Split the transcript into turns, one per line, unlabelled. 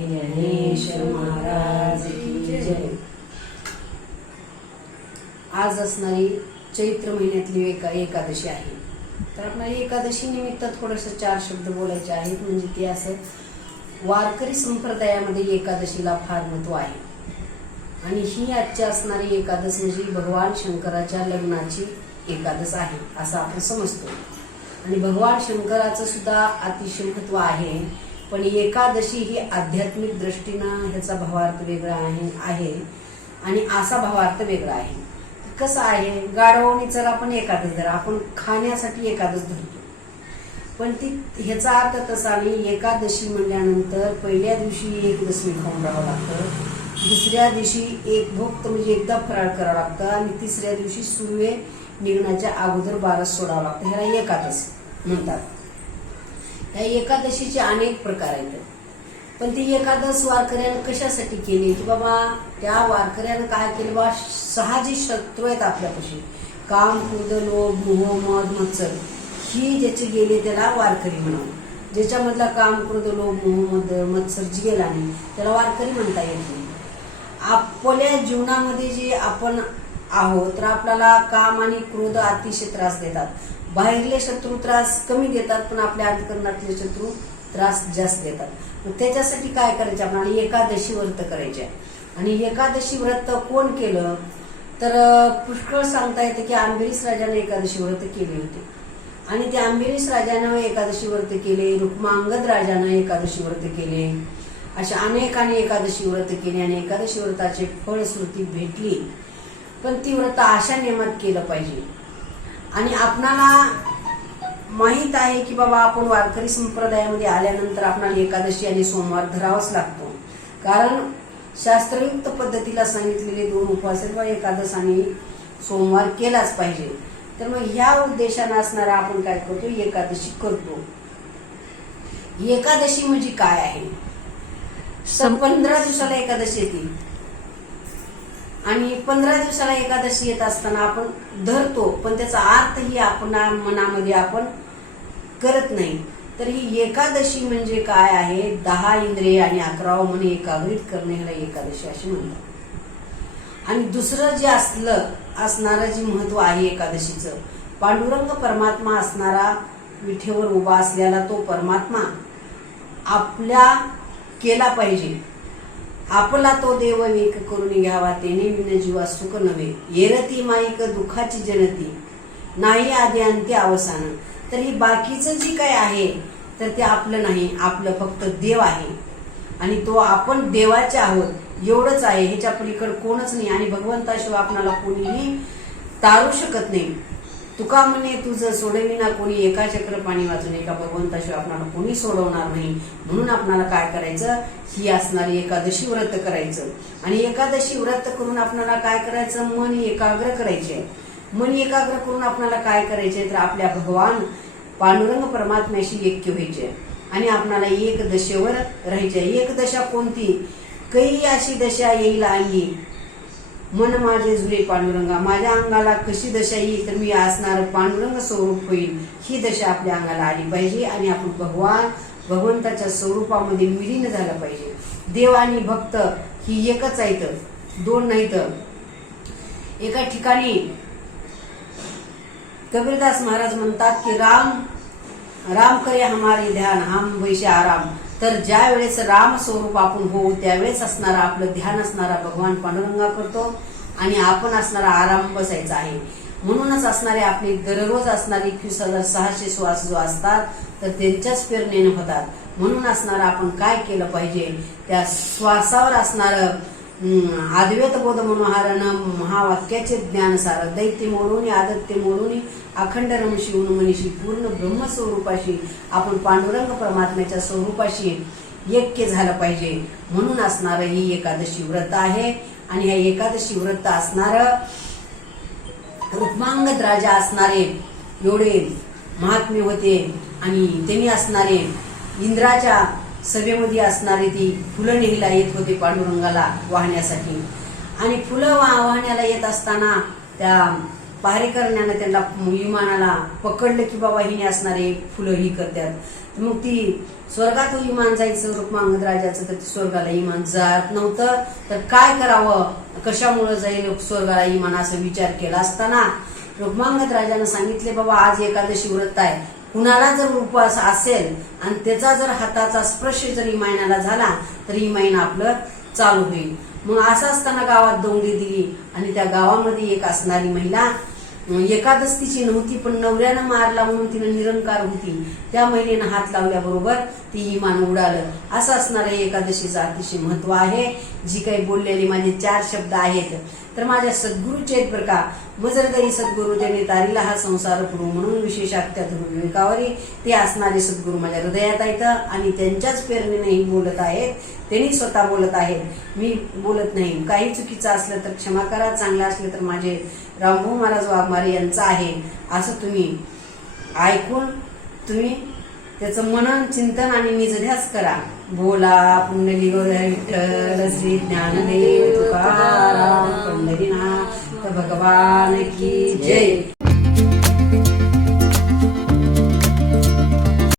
ज्ञानेश्वर महाराज की जय. आज असणारी चैत्र महिन्यातली एका एकादशी आहे. तर आपल्याला एकादशी निमित्त थोडस चार शब्द बोलायचे आहेत. म्हणजे ती असं वारकरी संप्रदायामध्ये एकादशीला फार महत्त्व आहे. आणि ही आजची असणारी एकादश म्हणजे भगवान शंकराच्या लग्नाची एकादश आहे असं आपण समजतो. आणि भगवान शंकराचं सुद्धा अतिशय महत्त्व आहे. पण एकादशी ही आध्यात्मिक दृष्टीनं ह्याचा भावार्थ वेगळा आहे आहे. आणि असा भावार्थ वेगळा आहे. कसं आहे? गाढवणी जर आपण एकादश धरा. आपण खाण्यासाठी एकादश धरतो. पण ती ह्याचा अर्थ तसा नाही. एकादशी म्हणल्यानंतर पहिल्या दिवशी एक दशमी खाऊन राहावं लागतं. दुसऱ्या दिवशी एक भक्त म्हणजे एकदा फराळ करावं लागतं. आणि तिसऱ्या दिवशी सूर्य निघण्याच्या अगोदर बारस सोडावं लागतं. ह्याला एकादश म्हणतात. या एकादशीचे अनेक प्रकार आहेत. पण ती एकादश वारकऱ्यानं कशासाठी केली? की बाबा त्या वारकऱ्यानं काय केलं? बा सहा जे शत्रू आहेत आपल्यापाशी. काम क्रोध लोभ मोह मद मत्सर. ही ज्याची गेली त्याला वारकरी म्हणावं ज्याच्यामधला काम क्रोध लोभ मोह मद मत्सर जी गेला नाही त्याला वारकरी म्हणता येत नाही. आपल्या जीवनामध्ये जे आपण आहोत तर आपल्याला काम आणि क्रोध अतिशय त्रास देतात. बाहेरले शत्रू त्रास कमी देतात पण आपल्या अंतकरणातले शत्रू त्रास जास्त देतात. मग त्याच्यासाठी काय करायचे? आणि एकादशी व्रत करायचे. आणि एकादशी व्रत कोण केलं? तर पुष्कळ सांगता येतं की आंबेरीस राजाने एकादशी व्रत केले होते. आणि ते आंबेरीस राजानं एकादशी व्रत केले रुक्मांगद राजानं एकादशी व्रत केले. अशा अनेकाने एकादशी व्रत केले आणि एकादशी व्रताचे फळश्रुती भेटली. पण ती व्रत अशा नियमात केलं पाहिजे. आणि आपणाला माहीत आहे की बाबा आपण वारकरी संप्रदायामध्ये आल्यानंतर आपणाला एकादशी आणि सोमवार धरावाच लागतो. कारण शास्त्रयुक्त पद्धतीला सांगितलेले दोन उपवास आहेत, व एकादश आणि सोमवार केलाच पाहिजे. तर मग ह्या उद्देशानं असणारा आपण काय करतो? एकादशी करतो. एकादशी म्हणजे काय आहे? पंधरा दिवसाला एकादशी येते. आणि पंधरा दिवसाला एकादशी येत असताना आपण धरतो पण त्याचा अर्थही आपण मनामध्ये आपण करत नाही. तर ही एकादशी म्हणजे काय आहे? दहा इंद्रिय आणि अकरावा मन एकाग्रित करणे ह्याला एकादशी असे म्हणतात. आणि दुसरं जे असलं असणारं जे महत्त्व आहे एकादशीचं पांडुरंग परमात्मा असणारा विठेवर उभा असलेला तो परमात्मा आपल्या केला पाहिजे. आपला तो देव एक करून घ्यावा तेने विन जीवा सुख नव्हे. येरती माईक दुःखाची जनती. नाही आधी अंत्य अवसान. तर ही बाकीचं जी काय आहे तर ते आपलं नाही. आपलं फक्त देव आहे. आणि तो आपण देवाचे आहोत एवढंच आहे. ह्याच्या पलीकडे कोणच नाही. आणि भगवंताशिवाय आपणाला कोणीही तारू शकत नाही. तुका म्हणे तुझं सोडविना कोणी एका चक्र पाणी वाचून एका भगवंताशिवाय आपणाला कोणी सोडवणार नाही? म्हणून आपणाला काय करायचं? ही असणारी एकादशी व्रत करायचं. आणि एकादशी व्रत करून आपणाला काय करायचं? मन एकाग्र करायचे मन एकाग्र करून आपणाला काय करायचे तर आपल्या भगवान पांडुरंग परमात्म्याशी ऐक्य व्हायचे आणि आपणाला एक दशेवर राहायचे एक दशा कोणती? काही अशी दशा येईल अंगी मन माझे झुले पांडुरंगा. माझ्या अंगाला कशी दशा येईल तर मी असणार पांडुरंग स्वरूप होईल. ही दशा आपल्या अंगाला आली पाहिजे आणि आपण भगवान भगवंताच्या स्वरूपामध्ये विलीन झालं पाहिजे. देव आणि भक्त ही एकच आहेत. दोन नाहीत. एका ठिकाणी कबीरदास महाराज म्हणतात की राम राम करे हमारे ध्यान हम वैसे आराम. तर ज्या वेळेस राम स्वरूप आपण होऊ त्यावेळेस असणारा आपलं ध्यान असणारा भगवान पांडुरंगा करतो आणि आपण असणारा आराम बसायचा आहे. म्हणूनच असणारे आपले दररोज असणारे एकवीस हजार सहाशे श्वास जो असतात तर त्यांच्याच प्रेरणेने होतात. म्हणून असणारं आपण काय केलं पाहिजे? त्या श्वासावर असणारं आद्वैत बोध मनोहारण महावाक्याचे ज्ञान सार दैत्य मोडून आदत्य मोडून अखंड रम शिवून पूर्ण ब्रह्मस्वरूपाशी आपण पांडुरंग परमात्म्याच्या स्वरूपाशी ऐक्य झालं पाहिजे म्हणून असणारं ही एकादशी व्रत आहे आणि ह्या एकादशी व्रत असणार रुक्मांगद राजा असणारे एवढे महात्मे होते आणि त्यांनी असणारे इंद्राच्या सभेमध्ये असणारी ती फुलं नेहमीला येत होते पांडुरंगाला वाहण्यासाठी. आणि फुलं वा वाहण्याला येत असताना त्या पहारेकरण्यानं त्यांना विमानाला पकडलं की बाबा हिने असणारे फुलं ही करतात. मग ती स्वर्गात विमान जायचं रुक्मांगद राजाचं तर ती स्वर्गाला इमान जात नव्हतं. तर काय करावं? कशामुळं जाईल स्वर्गाला इमान असा विचार केला असताना रुक्मांगद राजानं सांगितले बाबा आज एकादशी व्रत आहे. कुणाला जर उपवास असेल आणि त्याचा जर हाताचा स्पर्श जर इमायनाला झाला तर इमायन आपलं चालू होईल. मग असं असताना गावात दोंगडी दिली आणि त्या गावामध्ये एक असणारी महिला अं, तिची नव्हती पण नवऱ्यानं मारला म्हणून तिनं निरंकार होती. त्या महिलेनं हात लावल्याबरोबर ती इमान उडालं. असं असणारं हे एकादशीचं अतिशय महत्त्व आहे. जी काही बोललेली माझे चार शब्द आहेत तर माझ्या सद्गुरूचे प्रका वजरदरी सद्गुरू त्यांनी तारीला हा संसार पुरू म्हणून विशेषात विवेकावरी ते असणारे सद्गुरू माझ्या हृदयात आहेत आणि त्यांच्याच प्रेरणेनेही बोलत आहेत. त्यांनी स्वतः बोलत आहेत. मी बोलत नाही. काही चुकीचं असलं तर क्षमा करा. चांगलं असलं तर माझे रामभाऊ महाराज वाघमारे यांचं आहे. असं तुम्ही ऐकून तुम्ही त्याचं मनन चिंतन आणि निजध्यास करा. बोला पुंडलिक विठ्ठल श्री ज्ञानदेव तुकाराम पंढरीनाथ भगवान की जय।